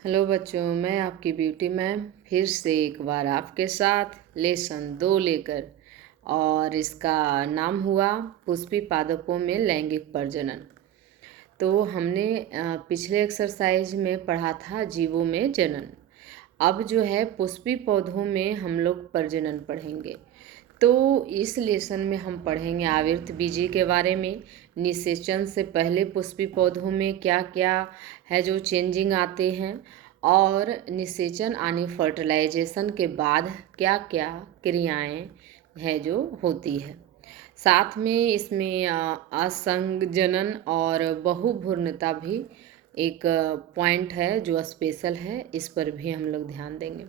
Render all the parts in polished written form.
Hello बच्चों, मैं आपकी ब्यूटी मैम फिर से एक बार आपके साथ लेसन 2 लेकर और इसका नाम हुआ पुष्पी पादपों में लैंगिक प्रजनन। तो हमने पिछले एक्सरसाइज में पढ़ा था जीवों में जनन। अब जो है पुष्पी पौधों में हम लोग प्रजनन पढ़ेंगे। तो इस लेसन में हम पढ़ेंगे आवर्त बीजी के बारे में। निषेचन से पहले पुष्पी पौधों में क्या क्या है जो चेंजिंग आते हैं, और निषेचन यानी फर्टिलाइजेशन के बाद क्या क्या क्रियाएं हैं जो होती है। साथ में इसमें असंजनन और बहुभ्रूणता भी एक पॉइंट है जो स्पेशल है, इस पर भी हम लोग ध्यान देंगे।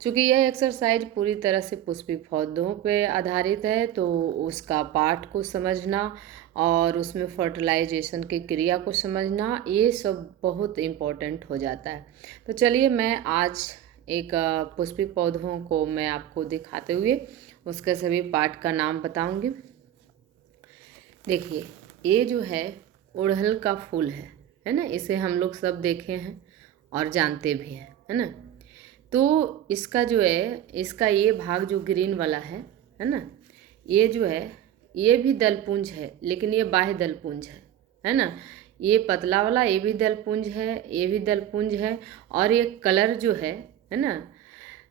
चूँकि यह एक्सरसाइज पूरी तरह से पुष्पी पौधों पे आधारित है, तो उसका पार्ट को समझना और उसमें फर्टिलाइजेशन की क्रिया को समझना, ये सब बहुत इम्पोर्टेंट हो जाता है। तो चलिए मैं आज एक पुष्पी पौधों को मैं आपको दिखाते हुए उसके सभी पार्ट का नाम बताऊंगी। देखिए, ये जो है उड़हल का फूल है ना। इसे हम लोग सब देखे हैं और जानते भी हैं, है ना। तो इसका जो है, इसका ये भाग जो ग्रीन वाला है ना, ये जो है ये भी दलपुंज है, लेकिन ये बाह्य दलपुंज है ना। ये पतला वाला ये भी दलपुंज है, ये भी दलपुंज है, और ये कलर जो है ना,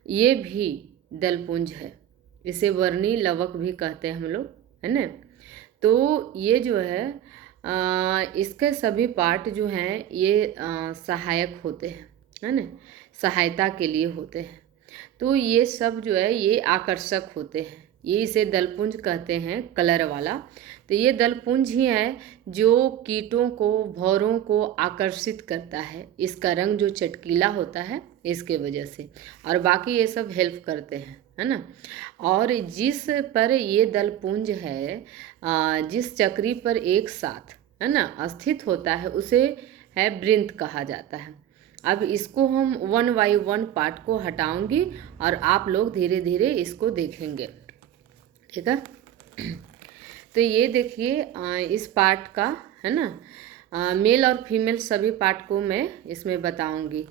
ये भी दलपुंज है। इसे वर्णी लवक भी कहते हैं हम लोग, है ना। तो ये जो है इसके सभी पार्ट जो हैं ये सहायक होते हैं, है ना, सहायता के लिए होते हैं। तो ये सब जो है ये आकर्षक होते हैं, ये इसे दलपुंज कहते हैं, कलर वाला। तो ये दलपुंज ही है जो कीटों को, भौरों को आकर्षित करता है। इसका रंग जो चटकीला होता है इसके वजह से, और बाकी ये सब हेल्प करते हैं, है ना। और जिस पर ये दलपुंज है, जिस चक्री पर एक साथ, है ना, स्थित होता है, उसे है वृंत कहा जाता है। अब इसको हम 1 बाई 1 पार्ट को हटाऊंगी और आप लोग धीरे धीरे इसको देखेंगे, ठीक है। तो ये देखिए इस पार्ट का, है ना, मेल और फीमेल सभी पार्ट को मैं इसमें बताऊंगी।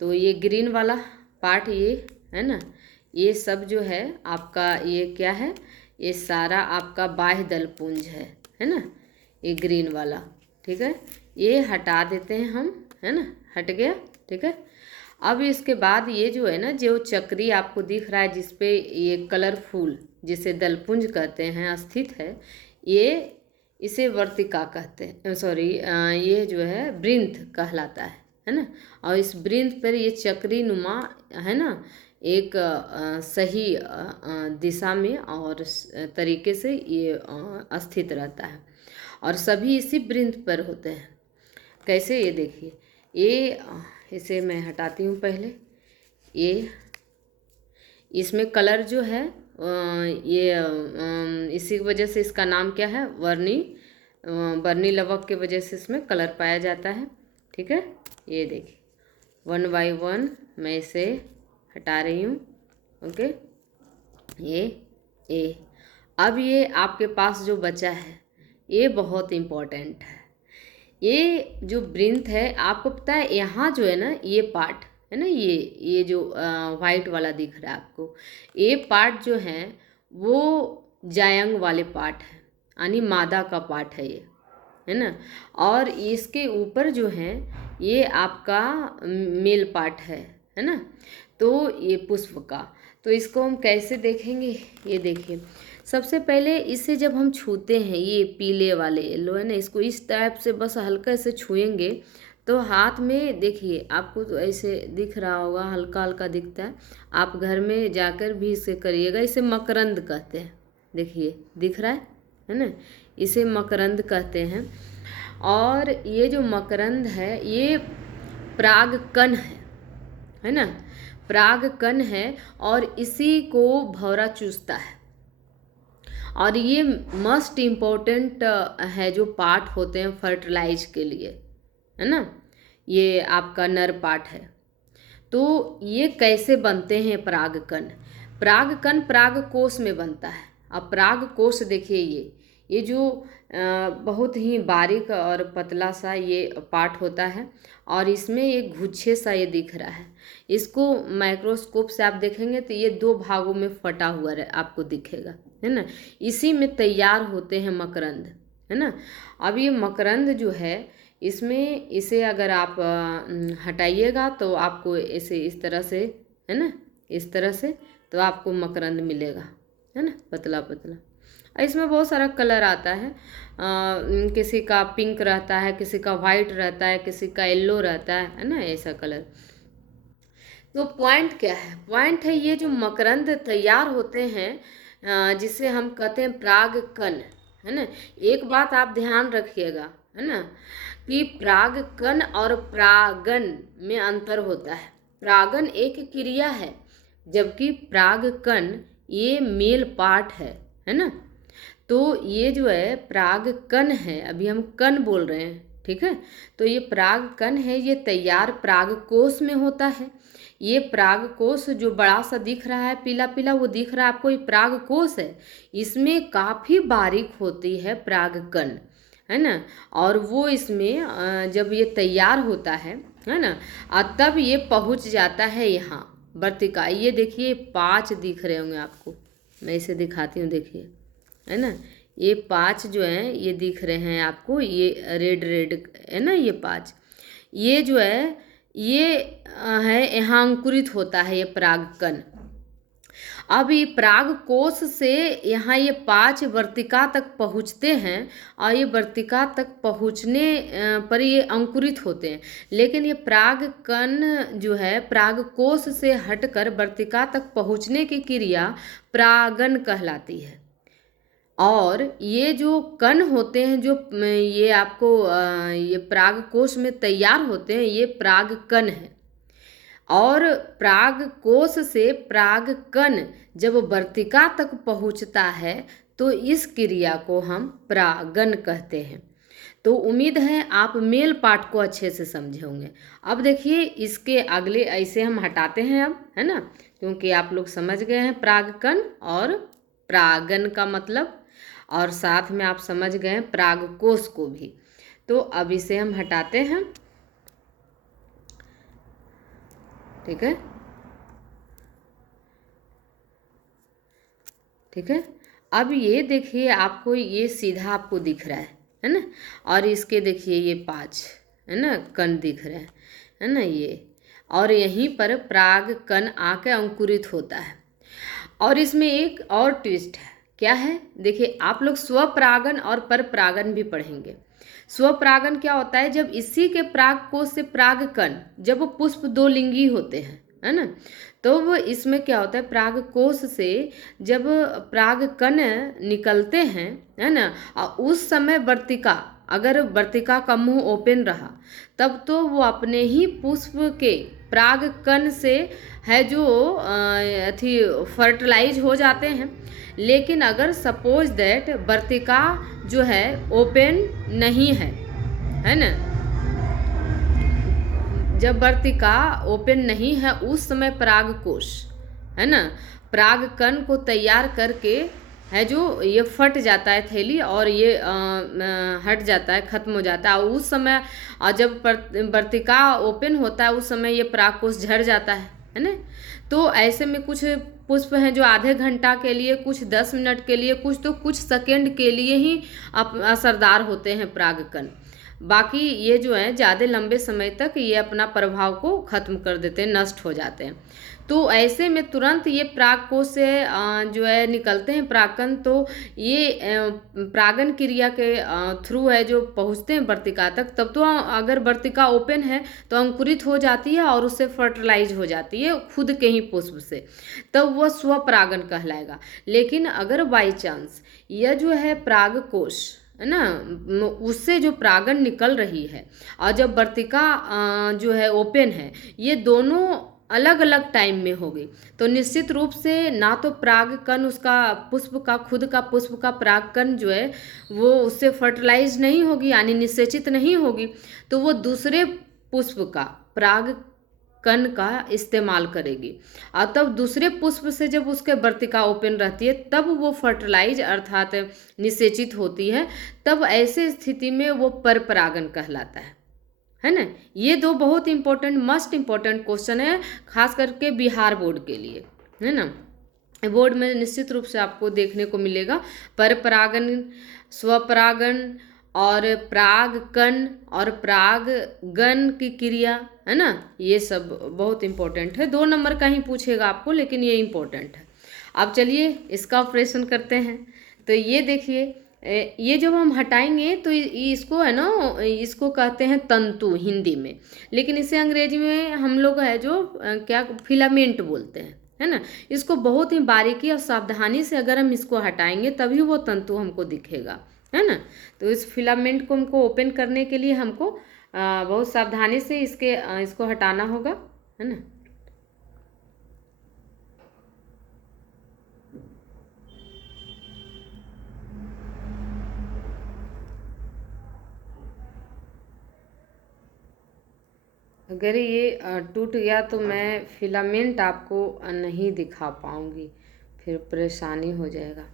तो ये ग्रीन वाला पार्ट ये है ना, ये सब जो है आपका ये क्या है, ये सारा आपका बाह्य दलपुंज है ना, ये ग्रीन वाला, ठीक है। ये हटा देते हैं हम, है ना, हट गया, ठीक है। अब इसके बाद ये जो है ना, जो चक्री आपको दिख रहा है जिसपे ये कलरफुल, जिसे दलपुंज कहते हैं, स्थित है, ये इसे वर्तिका कहते हैं, सॉरी, ये जो है वृंत कहलाता है ना। और इस वृंत पर ये चक्री नुमा, है ना, एक सही दिशा में और तरीके से ये स्थित रहता है, और सभी इसी वृंत पर होते हैं। कैसे, ये देखिए, ये इसे मैं हटाती हूँ पहले। ये इसमें कलर जो है ये इसी वजह से इसका नाम क्या है, वर्णी लवक के वजह से इसमें कलर पाया जाता है, ठीक है। ये देखिए 1 बाई 1 मैं इसे हटा रही हूँ, ओके। ये अब ये आपके पास जो बचा है ये बहुत इम्पोर्टेंट है। ये जो वृंत है, आपको पता है यहाँ जो है ना, ये पार्ट है ना, ये जो वाइट वाला दिख रहा है आपको, ये पार्ट जो है वो जायंग वाले पार्ट है, यानी मादा का पार्ट है ये, है ना। और इसके ऊपर जो है ये आपका मेल पार्ट है ना। तो ये पुष्प का, तो इसको हम कैसे देखेंगे, ये देखिए। सबसे पहले इसे जब हम छूते हैं, ये पीले वाले येलो है ना, इसको इस टाइप से बस हल्का से छुएंगे तो हाथ में देखिए आपको तो ऐसे दिख रहा होगा, हल्का हल्का दिखता है। आप घर में जाकर भी इसे करिएगा। इसे मकरंद कहते हैं, देखिए दिख रहा है ना, इसे मकरंद कहते हैं। और ये जो मकरंद है ये परागकण है ना, परागकण है, और इसी को भौरा चूसता है। और ये मस्ट इम्पोर्टेंट है, जो पार्ट होते हैं फर्टिलाइज के लिए, है ना। ये आपका नर पार्ट है। तो ये कैसे बनते हैं परागकण? परागकण परागकोश में बनता है। अब परागकोश देखिए, ये जो बहुत ही बारीक और पतला सा ये पार्ट होता है, और इसमें एक गुच्छे सा ये दिख रहा है। इसको माइक्रोस्कोप से आप देखेंगे तो ये दो भागों में फटा हुआ आपको दिखेगा, है ना। इसी में तैयार होते हैं मकरंद, है ना। अब ये मकरंद जो है, इसमें इसे अगर आप हटाइएगा तो आपको इसे इस तरह से, है ना, इस तरह से तो आपको मकरंद मिलेगा, है ना, पतला पतला। इसमें बहुत सारा कलर आता है, किसी का पिंक रहता है, किसी का वाइट रहता है, किसी का येलो रहता है ना, ऐसा कलर। तो पॉइंट क्या है? पॉइंट है ये जो मकरंद तैयार होते हैं, जिसे हम कहते हैं परागकण, है ना। एक बात आप ध्यान रखिएगा, है ना, कि परागकण और परागन में अंतर होता है। परागन एक क्रिया है, जबकि परागकण ये मेल पार्ट है ना। तो ये जो है परागकण है, अभी हम कण बोल रहे हैं, ठीक है। तो ये परागकण है, ये तैयार परागकोश में होता है। ये परागकोश जो बड़ा सा दिख रहा है, पीला पीला वो दिख रहा है आपको, ये परागकोश है। इसमें काफ़ी बारीक होती है परागकण, है ना। और वो इसमें जब ये तैयार होता है ना, तब ये पहुंच जाता है यहाँ वर्तिका। ये देखिए 5 दिख रहे होंगे आपको, मैं इसे दिखाती हूँ, देखिए, है ना। ये 5 जो हैं ये दिख रहे हैं आपको, ये रेड रेड है ना, ये 5, ये जो है ये है यहाँ अंकुरित होता है ये परागकण। अब ये परागकोश से यहाँ ये 5 वर्तिका तक पहुँचते हैं, और ये वर्तिका तक पहुँचने पर ये अंकुरित होते हैं। लेकिन ये परागकण जो है परागकोश से हटकर वर्तिका तक पहुँचने की क्रिया परागन कहलाती है। और ये जो कण होते हैं, जो ये आपको ये परागकोश में तैयार होते हैं, ये परागकण है। और परागकोश से परागकण जब वर्तिका तक पहुंचता है तो इस क्रिया को हम परागन कहते हैं। तो उम्मीद है आप मेल पार्ट को अच्छे से समझे होंगे। अब देखिए इसके अगले ऐसे हम हटाते हैं अब, है ना, क्योंकि आप लोग समझ गए हैं परागकण और परागन का मतलब, और साथ में आप समझ गए हैं परागकोश को भी। तो अब इसे हम हटाते हैं, ठीक है, ठीक है। अब ये देखिए आपको ये सीधा आपको दिख रहा है ना, और इसके देखिए ये 5 है ना कण दिख रहे हैं, है ना ये, और यहीं पर परागकण आके अंकुरित होता है। और इसमें एक और ट्विस्ट है, क्या है? देखिए आप लोग स्वपरागन और परपरागन भी पढ़ेंगे। स्वपरागन क्या होता है? जब इसी के परागकोश से परागकण, जब वो पुष्प 2 लिंगी होते हैं, है ना, तो वो इसमें क्या होता है, परागकोश से जब परागकण निकलते हैं, है ना, और उस समय वर्तिका, अगर वर्तिका का मुंह ओपन रहा तब तो वो अपने ही पुष्प के परागकण से है जो अथी फर्टिलाइज हो जाते हैं। लेकिन अगर सपोज दैट वर्तिका जो है ओपन नहीं है ना, जब वर्तिका ओपन नहीं है उस समय परागकोश, है ना, परागकण को तैयार करके है जो ये फट जाता है थैली, और ये हट जाता है, ख़त्म हो जाता है। उस समय जब वर्तिका ओपन होता है उस समय ये परागकोश झड़ जाता है ना। तो ऐसे में कुछ पुष्प हैं जो आधे घंटा के लिए, कुछ 10 मिनट के लिए, कुछ तो कुछ सेकंड के लिए ही असरदार होते हैं परागकण। बाकी ये जो है ज़्यादा लंबे समय तक ये अपना प्रभाव को ख़त्म कर देते हैं, नष्ट हो जाते हैं। तो ऐसे में तुरंत ये परागकोश से जो है निकलते हैं परागकण, तो ये परागन क्रिया के थ्रू है जो पहुँचते हैं वर्तिका तक। तब तो अगर वर्तिका ओपन है तो अंकुरित हो जाती है और उससे फर्टिलाइज हो जाती है खुद के ही पुष्प से, तब वह स्वपरागन कहलाएगा। लेकिन अगर बाई चांस यह जो है परागकोश है ना, उससे जो परागन निकल रही है और जब वर्तिका जो है ओपन है, ये दोनों अलग अलग टाइम में हो गई, तो निश्चित रूप से ना तो परागकण उसका पुष्प का खुद का पुष्प का परागकण जो है वो उससे फर्टिलाइज नहीं होगी, यानी निषेचित नहीं होगी, तो वो दूसरे पुष्प का पराग कण का इस्तेमाल करेगी। और तब दूसरे पुष्प से जब उसके वर्तिका ओपन रहती है तब वो फर्टिलाइज अर्थात निषेचित होती है, तब ऐसे स्थिति में वो पर परागण कहलाता है ना। ये दो बहुत इंपॉर्टेंट मस्ट इंपॉर्टेंट क्वेश्चन है, खास करके बिहार बोर्ड के लिए, है ना। बोर्ड में निश्चित रूप से आपको देखने को मिलेगा पर परागण, स्वपरागण और परागकण और परागण की क्रिया, है ना। ये सब बहुत इंपॉर्टेंट है, 2 नंबर का ही पूछेगा आपको, लेकिन ये इंपॉर्टेंट है। अब चलिए इसका ऑपरेशन करते हैं। तो ये देखिए, ये जब हम हटाएंगे तो इसको है ना, इसको कहते हैं तंतु हिंदी में, लेकिन इसे अंग्रेजी में हम लोग है जो क्या फिलामेंट बोलते हैं, है ना। इसको बहुत ही बारीकी और सावधानी से अगर हम इसको हटाएंगे तभी वो तंतु हमको दिखेगा, है ना। तो इस फिलामेंट को हमको ओपन करने के लिए हमको बहुत सावधानी से इसको हटाना होगा, है ना। अगर ये टूट गया तो मैं फिलामेंट आपको नहीं दिखा पाऊंगी, फिर परेशानी हो जाएगा।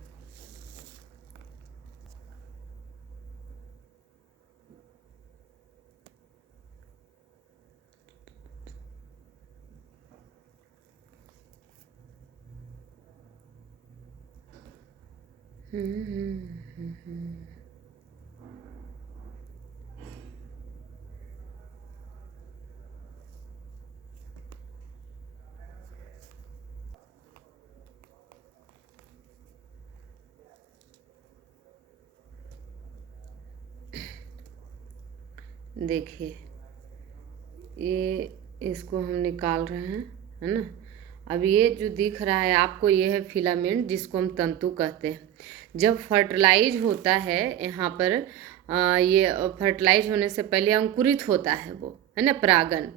देखिए ये इसको हम निकाल रहे हैं, है ना। अब ये जो दिख रहा है आपको, ये है फिलामेंट जिसको हम तंतु कहते हैं। जब फर्टिलाइज होता है यहाँ पर ये फर्टिलाइज होने से पहले अंकुरित होता है वो, है ना, परागन।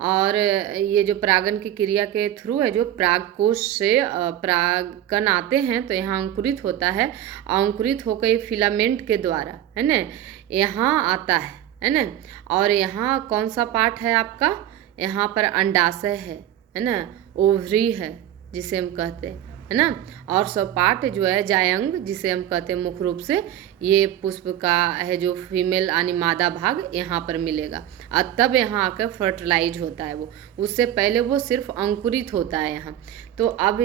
और ये जो परागन की क्रिया के थ्रू है, जो परागकोश से परागकण आते हैं तो यहाँ अंकुरित होता है। अंकुरित होकर ये फिलामेंट के द्वारा, है ना, यहाँ आता है ना। और यहाँ कौन सा पार्ट है आपका, यहाँ पर अंडाशय है ना, ओवरी है जिसे हम कहते हैं, है ना। और सपाट जो है जायंग जिसे हम कहते हैं मुख्य रूप से, ये पुष्प का है जो फीमेल यानी मादा भाग यहाँ पर मिलेगा। और तब यहाँ आकर फर्टिलाइज होता है वो, उससे पहले वो सिर्फ अंकुरित होता है यहाँ। तो अब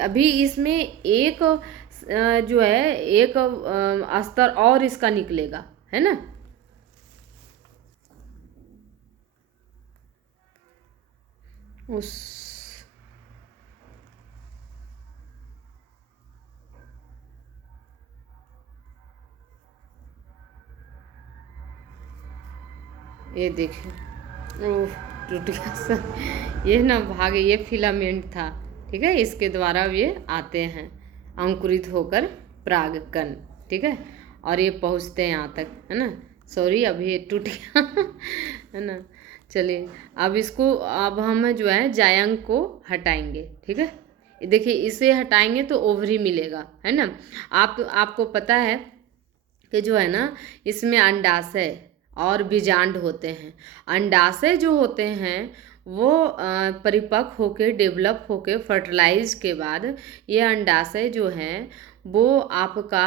अभी इसमें एक जो है एक स्तर और इसका निकलेगा, है ना। उस ये देखिए, ओह टूट गया सर। ये ना भाग, ये फिलामेंट था, ठीक है, इसके द्वारा ये आते हैं अंकुरित होकर परागकण, ठीक है। और ये पहुँचते हैं यहाँ तक, है ना। सॉरी अभी ये टूट गया है ना। चलिए अब हम जो है जायंग को हटाएंगे, ठीक है। देखिए इसे हटाएंगे तो ओवरी मिलेगा, है ना। आपको पता है कि जो है ना, इसमें अंडाशय और बीजांड होते हैं। अंडाशय जो होते हैं वो परिपक्व होके डेवलप होके फर्टिलाइज के बाद ये अंडाशय जो हैं वो आपका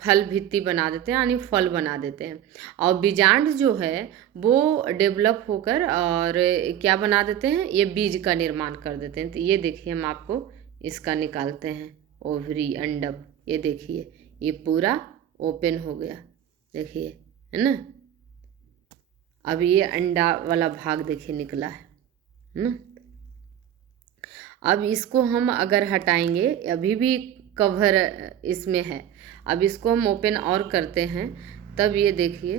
फल भित्ति बना देते हैं, यानी फल बना देते हैं। और बीजांड जो है वो डेवलप होकर और क्या बना देते हैं, ये बीज का निर्माण कर देते हैं। तो ये देखिए हम आपको इसका निकालते हैं, ओवरी अंडक, ये देखिए ये पूरा ओपन हो गया, देखिए, है ना। अब ये अंडा वाला भाग देखिए निकला है ना। अब इसको हम अगर हटाएंगे, अभी भी कवर इसमें है, अब इसको हम ओपन और करते हैं, तब ये देखिए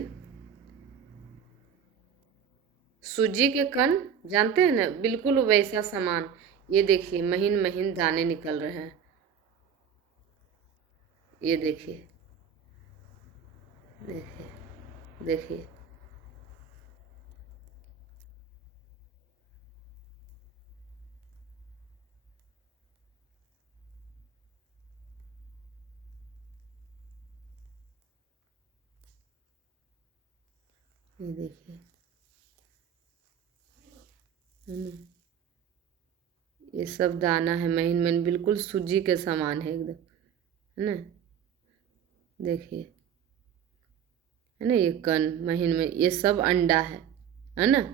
सूजी के कण जानते हैं ना, बिल्कुल वैसा सामान। ये देखिए महीन महीन दाने निकल रहे हैं, ये देखिए, देखिए, देखिए। ये देखिए, है ना। ये सब दाना है, महीन महीन, बिल्कुल सूजी के समान है एकदम, है ना। देखिए, है ना, ये कण महीन में, ये सब अंडा है ना।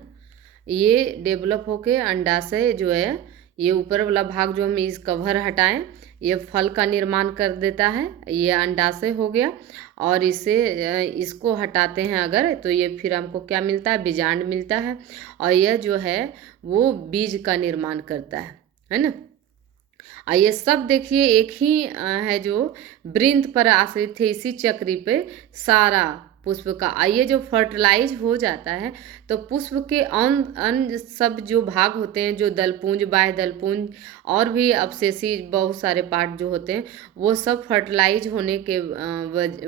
ये डेवलप होके अंडा से जो है, ये ऊपर वाला भाग जो हम इस कवर हटाएं, ये फल का निर्माण कर देता है, ये अंडा से हो गया। और इसको हटाते हैं अगर, तो ये फिर हमको क्या मिलता है, बीजांड मिलता है। और यह जो है वो बीज का निर्माण करता है ना। ये सब देखिए एक ही है जो वृंत पर आश्रित थे, इसी चक्री पे सारा पुष्प का। ये जो फर्टिलाइज हो जाता है, तो पुष्प के अन्य सब जो भाग होते हैं, जो दलपुंज, बाह्य दलपुंज और भी अवशेषी बहुत सारे पार्ट जो होते हैं, वो सब फर्टिलाइज होने के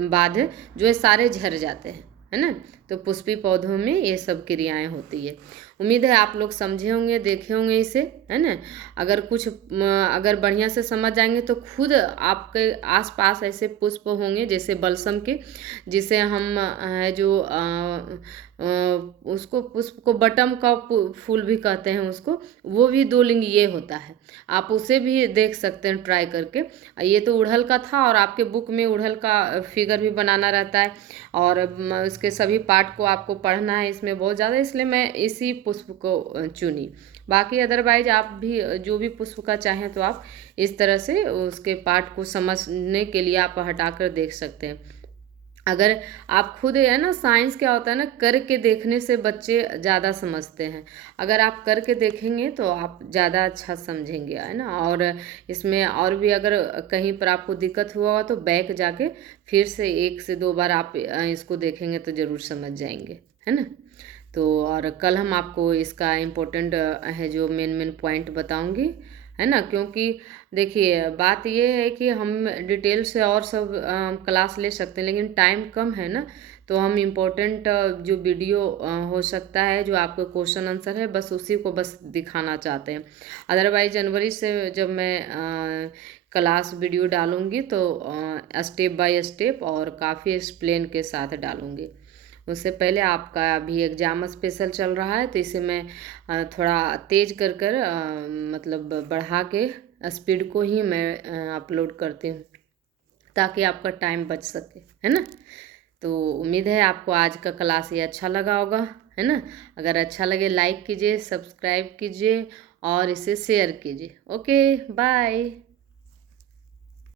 बाद जो है सारे झड़ जाते हैं, है ना। तो पुष्पी पौधों में ये सब क्रियाएं होती है। उम्मीद है आप लोग समझे होंगे, देखे होंगे इसे, है ना। अगर बढ़िया से समझ जाएंगे तो खुद आपके आसपास ऐसे पुष्प होंगे जैसे बलसम के, जिसे हम है जो उसको पुष्प को बटम का फूल भी कहते हैं उसको, वो भी दो लिंग ये होता है। आप उसे भी देख सकते हैं ट्राई करके। ये तो उड़हल का था, और आपके बुक में उड़हल का फिगर भी बनाना रहता है, और इसके सभी पार्ट को आपको पढ़ना है इसमें बहुत ज़्यादा, इसलिए मैं इसी पुष्प को चुनी। बाकी अदरवाइज आप भी जो भी पुष्प का चाहें तो आप इस तरह से उसके पार्ट को समझने के लिए आप हटाकर देख सकते हैं। अगर आप खुद, है ना, साइंस क्या होता है ना, करके देखने से बच्चे ज़्यादा समझते हैं। अगर आप करके देखेंगे तो आप ज़्यादा अच्छा समझेंगे, है ना। और इसमें और भी अगर कहीं पर आपको दिक्कत हुआ हो तो बैक जाके फिर से 1 से 2 बार आप इसको देखेंगे तो ज़रूर समझ जाएंगे, है ना। तो और कल हम आपको इसका इम्पोर्टेंट है जो मेन मेन पॉइंट बताऊंगी, है ना। क्योंकि देखिए बात ये है कि हम डिटेल से और सब क्लास ले सकते हैं, लेकिन टाइम कम है ना। तो हम इम्पोर्टेंट जो वीडियो हो सकता है जो आपको क्वेश्चन आंसर है, बस उसी को बस दिखाना चाहते हैं। अदरवाइज जनवरी से जब मैं क्लास वीडियो डालूंगी तो स्टेप बाय स्टेप और काफ़ी एक्सप्लेन के साथ डालूंगी। उससे पहले आपका अभी एग्ज़ाम स्पेशल चल रहा है, तो इसे मैं थोड़ा तेज कर कर मतलब बढ़ा के स्पीड को ही मैं अपलोड करती हूँ, ताकि आपका टाइम बच सके, है ना। तो उम्मीद है आपको आज का क्लास ये अच्छा लगा होगा, है ना। अगर अच्छा लगे लाइक कीजिए, सब्सक्राइब कीजिए और इसे शेयर कीजिए। Okay, bye.